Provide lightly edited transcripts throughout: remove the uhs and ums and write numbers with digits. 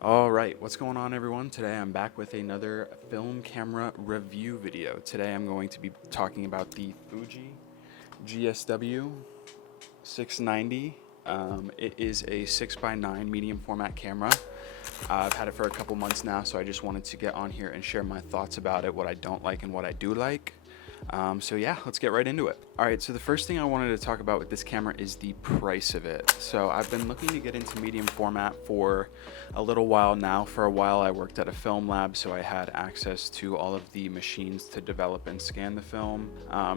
All right, what's going on, everyone? Today I'm back with another film camera review video. Today I'm going to be talking about the Fuji GSW690. It is a 6x9 medium format camera. I've had it for a couple months now, so I just wanted to get on here and share my thoughts about it, what I don't like and what I do like. So yeah, let's get right into it. All right, so the first thing I wanted to talk about with this camera is the price of it. So I've been looking to get into medium format for a little while now. For a while I worked at a film lab, so I had access to all of the machines to develop and scan the film.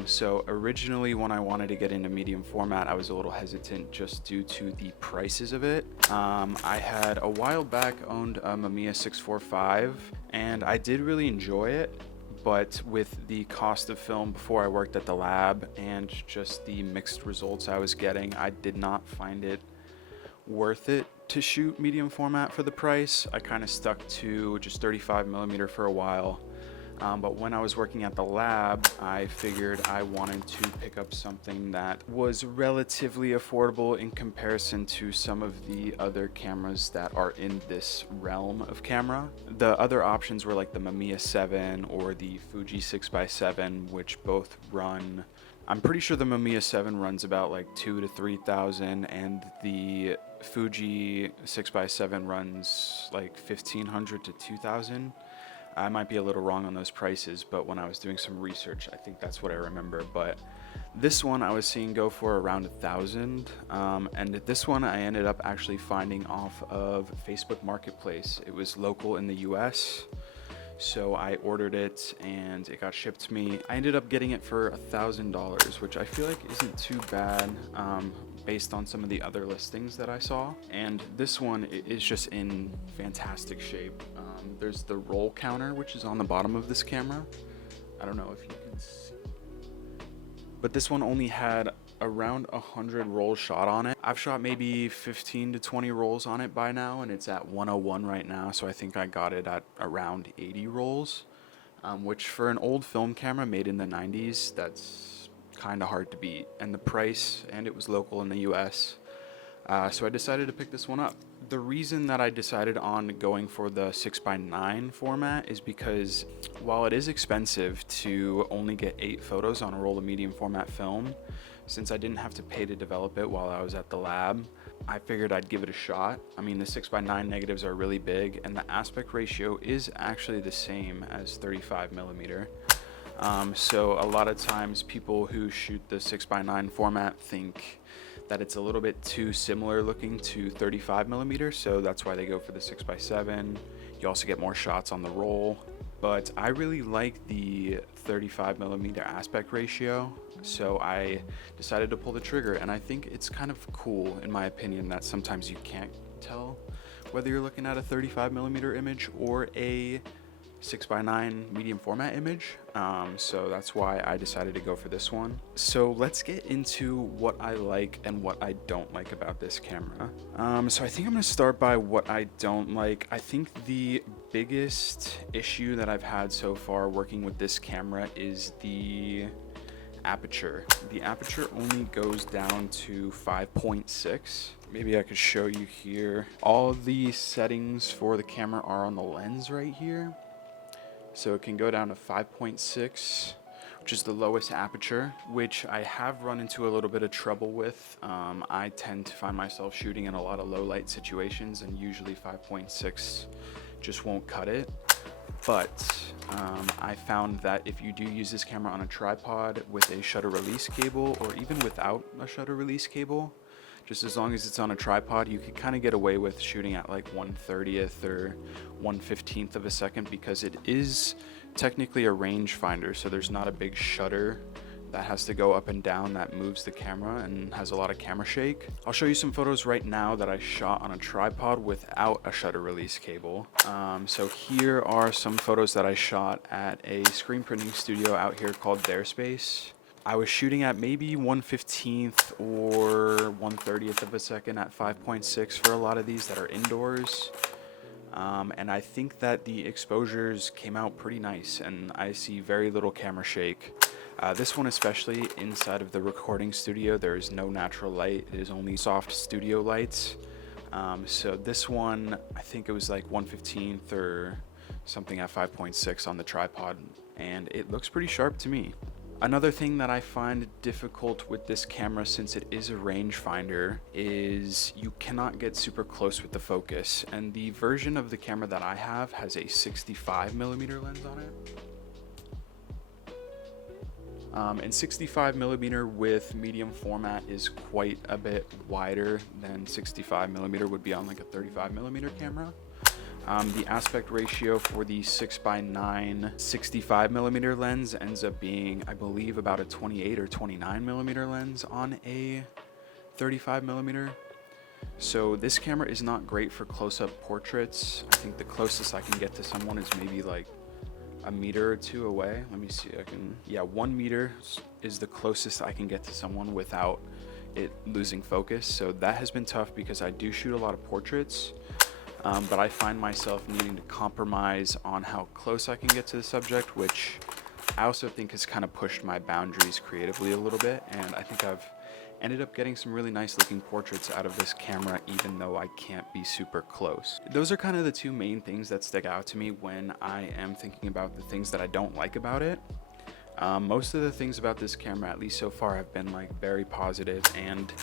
So originally when I wanted to get into medium format, I was a little hesitant just due to the prices of it. I had a while back owned a Mamiya 645 and I did really enjoy it. But with the cost of film before I worked at the lab and just the mixed results I was getting, I did not find it worth it to shoot medium format for the price. I kind of stuck to just 35mm for a while. But when I was working at the lab, I figured I wanted to pick up something that was relatively affordable in comparison to some of the other cameras that are in this realm of camera. The other options were like the Mamiya 7 or the Fuji 6x7, which both run, I'm pretty sure the Mamiya 7 runs about like 2,000 to 3,000 and the Fuji 6x7 runs like 1,500 to 2,000. I might be a little wrong on those prices, but when I was doing some research, I think that's what I remember. But this one I was seeing go for around 1,000, and this one I ended up actually finding off of Facebook Marketplace. It was local in the US, so I ordered it and it got shipped to me. I ended up getting it for $1,000, which I feel like isn't too bad based on some of the other listings that I saw. And this one is just in fantastic shape. There's the roll counter, which is on the bottom of this camera. I don't know if you can see, but this one only had around 100 rolls shot on it. I've shot maybe 15 to 20 rolls on it by now, and it's at 101 right now, so I think I got it at around 80 rolls, which for an old film camera made in the 90s, that's kind of hard to beat. And the price, and it was local in the US, so I decided to pick this one up. The reason that I decided on going for the 6x9 format is because while it is expensive to only get 8 photos on a roll of medium format film, since I didn't have to pay to develop it while I was at the lab, I figured I'd give it a shot. I mean, the 6x9 negatives are really big and the aspect ratio is actually the same as 35mm. So a lot of times people who shoot the 6x9 format think that it's a little bit too similar looking to 35mm, so that's why they go for the 6x7. You also get more shots on the roll, but I really like the 35mm aspect ratio, so I decided to pull the trigger. And I think it's kind of cool, in my opinion, that sometimes you can't tell whether you're looking at a 35mm image or a 6x9 medium format image, so that's why I decided to go for this one. So let's get into what I like and what I don't like about this camera. So I think I'm going to start by what I don't like. I think the biggest issue that I've had so far working with this camera is the aperture. The aperture only goes down to 5.6. Maybe I could show you here. All the settings for the camera are on the lens right here. So it can go down to 5.6, which is the lowest aperture, which I have run into a little bit of trouble with. I tend to find myself shooting in a lot of low light situations, and usually 5.6 just won't cut it. But I found that if you do use this camera on a tripod with a shutter release cable, or even without a shutter release cable, just as long as it's on a tripod, you can kind of get away with shooting at like 1/30th or 1/15th of a second, because it is technically a rangefinder, so there's not a big shutter that has to go up and down that moves the camera and has a lot of camera shake. I'll show you some photos right now that I shot on a tripod without a shutter release cable. So here are some photos that I shot at a screen printing studio out here called Theirspace. I was shooting at maybe 1/15th or 1/30th of a second at 5.6 for a lot of these that are indoors. And I think that the exposures came out pretty nice, and I see very little camera shake. This one especially, inside of the recording studio, there is no natural light. It is only soft studio lights. So this one, I think it was like 1/15th or something at 5.6 on the tripod, and it looks pretty sharp to me. Another thing that I find difficult with this camera, since it is a rangefinder, is you cannot get super close with the focus. And the version of the camera that I have has a 65mm lens on it. And 65mm with medium format is quite a bit wider than 65mm would be on like a 35mm camera. The aspect ratio for the 6x9 65mm lens ends up being, I believe, about a 28 or 29mm lens on a 35mm. So this camera is not great for close-up portraits. I think the closest I can get to someone is maybe like a meter or two away. Let me see, yeah, 1 meter is the closest I can get to someone without it losing focus. So that has been tough because I do shoot a lot of portraits. But I find myself needing to compromise on how close I can get to the subject, which I also think has kind of pushed my boundaries creatively a little bit, and I think I've ended up getting some really nice looking portraits out of this camera, even though I can't be super close. Those are kind of the two main things that stick out to me when I am thinking about the things that I don't like about it. Most of the things about this camera, at least so far, have been like very positive and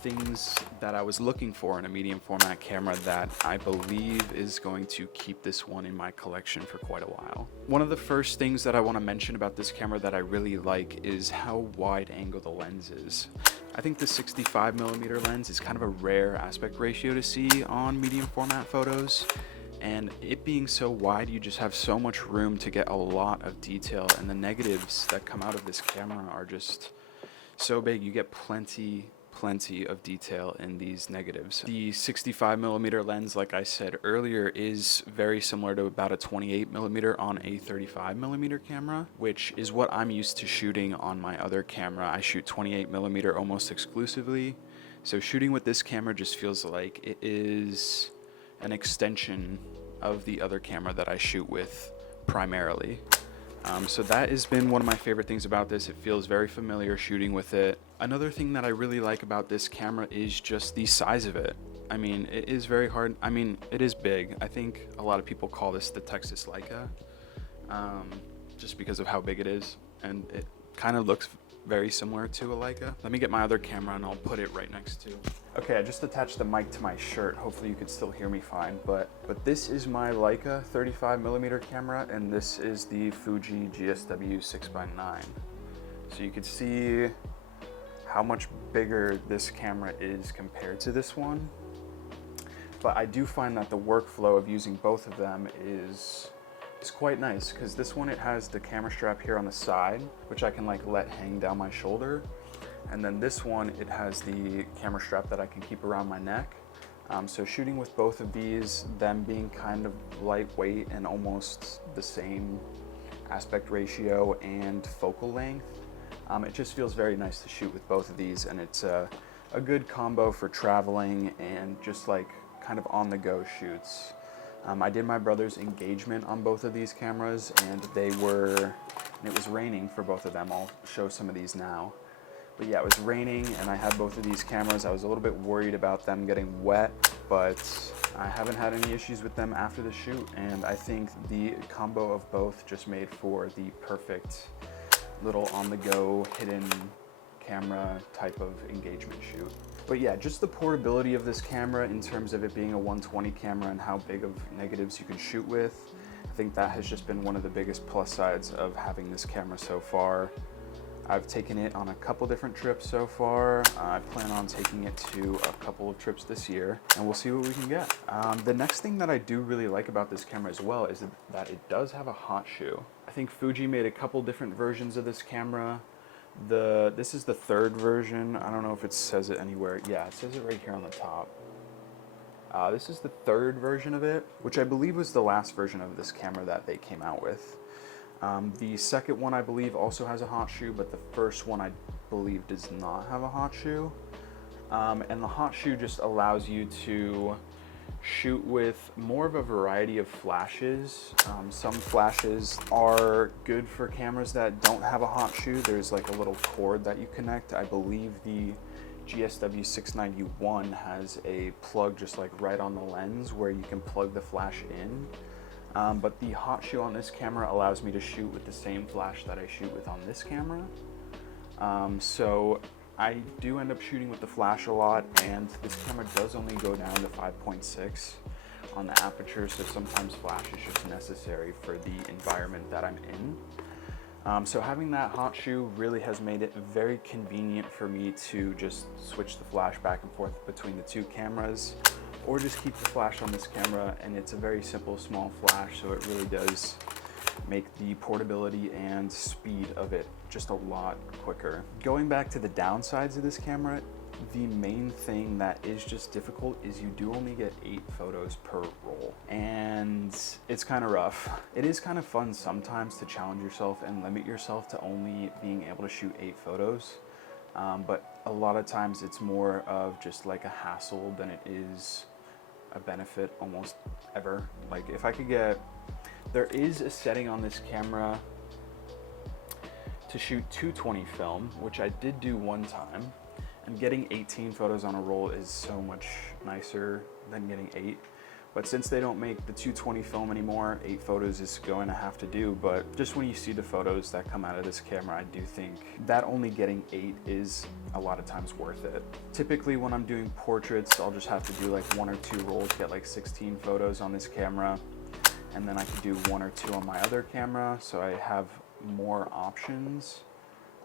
things that I was looking for in a medium format camera that I believe is going to keep this one in my collection for quite a while. One of the first things that I want to mention about this camera that I really like is how wide angle the lens is. I think the 65mm lens is kind of a rare aspect ratio to see on medium format photos, and it being so wide, you just have so much room to get a lot of detail, and the negatives that come out of this camera are just so big. You get plenty of detail in these negatives. The 65mm lens, like I said earlier, is very similar to about a 28mm on a 35mm camera, which is what I'm used to shooting on my other camera. I shoot 28mm almost exclusively, so shooting with this camera just feels like it is an extension of the other camera that I shoot with primarily. So that has been one of my favorite things about this. It feels very familiar shooting with it. Another thing that I really like about this camera is just the size of it. I mean, it is very hard. I mean, it is big. I think a lot of people call this the Texas Leica, just because of how big it is, and it kind of looks very similar to a Leica. Let me get my other camera and I'll put it right next to. Okay, I just attached the mic to my shirt. Hopefully you can still hear me fine, but this is my Leica 35mm camera, and this is the Fuji GSW690. So you can see how much bigger this camera is compared to this one. But I do find that the workflow of using both of them is quite nice, because this one, it has the camera strap here on the side, which I can like let hang down my shoulder. And then this one, it has the camera strap that I can keep around my neck. So shooting with both of these, them being kind of lightweight and almost the same aspect ratio and focal length, it just feels very nice to shoot with both of these, and it's a good combo for traveling and just like kind of on the go shoots. I did my brother's engagement on both of these cameras, and it was raining for both of them. I'll show some of these now. But yeah, it was raining and I had both of these cameras. I was a little bit worried about them getting wet, but I haven't had any issues with them after the shoot, and I think the combo of both just made for the perfect little on-the-go hidden camera type of engagement shoot. But yeah, just the portability of this camera in terms of it being a 120 camera and how big of negatives you can shoot with, I think that has just been one of the biggest plus sides of having this camera so far. I've taken it on a couple different trips so far. I plan on taking it to a couple of trips this year, and we'll see what we can get. The next thing that I do really like about this camera as well is that it does have a hot shoe. I think Fuji made a couple different versions of this camera. This is the third version. I don't know if it says it anywhere. Yeah, it says it right here on the top. This is the third version of it, which I believe was the last version of this camera that they came out with. The second one, I believe, also has a hot shoe, but the first one, I believe, does not have a hot shoe. And the hot shoe just allows you to shoot with more of a variety of flashes. Some flashes are good for cameras that don't have a hot shoe. There's like a little cord that you connect. I believe the GSW691 has a plug just like right on the lens where you can plug the flash in. But the hot shoe on this camera allows me to shoot with the same flash that I shoot with on this camera. So I do end up shooting with the flash a lot, and this camera does only go down to 5.6 on the aperture, so sometimes flash is just necessary for the environment that I'm in. So having that hot shoe really has made it very convenient for me to just switch the flash back and forth between the two cameras, or just keep the flash on this camera, and it's a very simple small flash, so it really does make the portability and speed of it just a lot quicker. Going back to the downsides of this camera, the main thing that is just difficult is you do only get 8 photos per roll, and it's kind of rough. It is kind of fun sometimes to challenge yourself and limit yourself to only being able to shoot 8 photos, but a lot of times it's more of just like a hassle than it is a benefit almost ever. Like if I could get, there is a setting on this camera to shoot 220 film, which I did do one time, and getting 18 photos on a roll is so much nicer than getting 8. But since they don't make the 220 film anymore, 8 photos is going to have to do. But just when you see the photos that come out of this camera, I do think that only getting 8 is a lot of times worth it. Typically when I'm doing portraits, I'll just have to do like 1 or 2 rolls, get like 16 photos on this camera, and then I could do 1 or 2 on my other camera, so I have more options.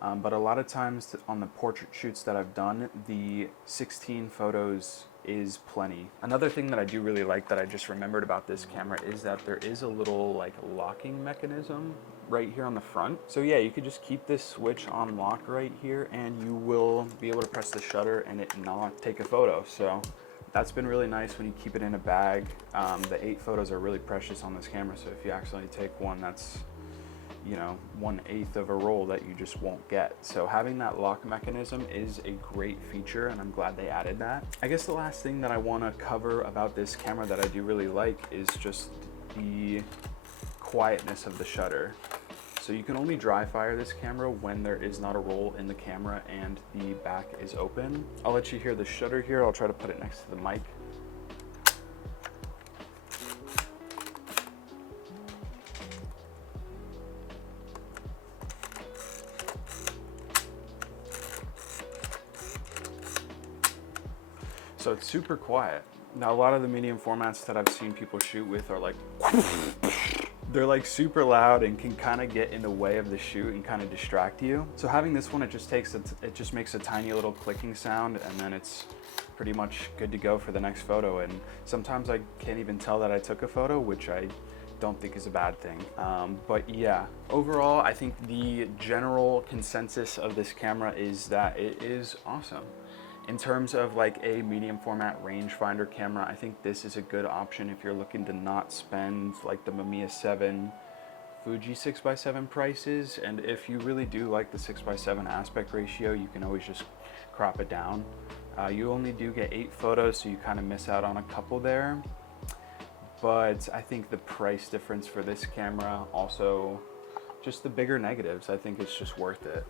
But a lot of times on the portrait shoots that I've done, the 16 photos is plenty. Another thing that I do really like that I just remembered about this camera is that there is a little like locking mechanism right here on the front. So yeah, you could just keep this switch on lock right here, and you will be able to press the shutter and it not take a photo. So that's been really nice when you keep it in a bag. The 8 photos are really precious on this camera, so if you accidentally take one, that's, you know, 1/8 of a roll that you just won't get. So having that lock mechanism is a great feature, and I'm glad they added that. I guess the last thing that I want to cover about this camera that I do really like is just the quietness of the shutter. So you can only dry fire this camera when there is not a roll in the camera and the back is open. I'll let you hear the shutter here. I'll try to put it next to the mic. So it's super quiet. Now a lot of the medium formats that I've seen people shoot with are like, they're like super loud and can kind of get in the way of the shoot and kind of distract you. So having this one, it just makes a tiny little clicking sound, and then it's pretty much good to go for the next photo. And sometimes I can't even tell that I took a photo, which I don't think is a bad thing. But yeah, overall, I think the general consensus of this camera is that it is awesome. In terms of like a medium format rangefinder camera, I think this is a good option if you're looking to not spend like the Mamiya 7 Fuji 6x7 prices. And if you really do like the 6x7 aspect ratio, you can always just crop it down. You only do get 8 photos, so you kind of miss out on a couple there. But I think the price difference for this camera, also just the bigger negatives, I think it's just worth it.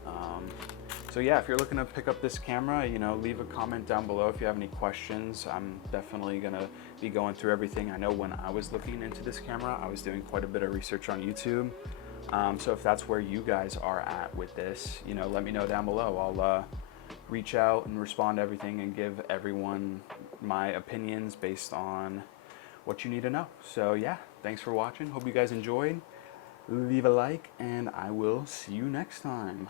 So yeah, if you're looking to pick up this camera, you know, leave a comment down below if you have any questions. I'm definitely gonna be going through everything. I know when I was looking into this camera, I was doing quite a bit of research on YouTube. So if that's where you guys are at with this, you know, let me know down below. I'll reach out and respond to everything and give everyone my opinions based on what you need to know. So yeah, thanks for watching. Hope you guys enjoyed. Leave a like, and I will see you next time.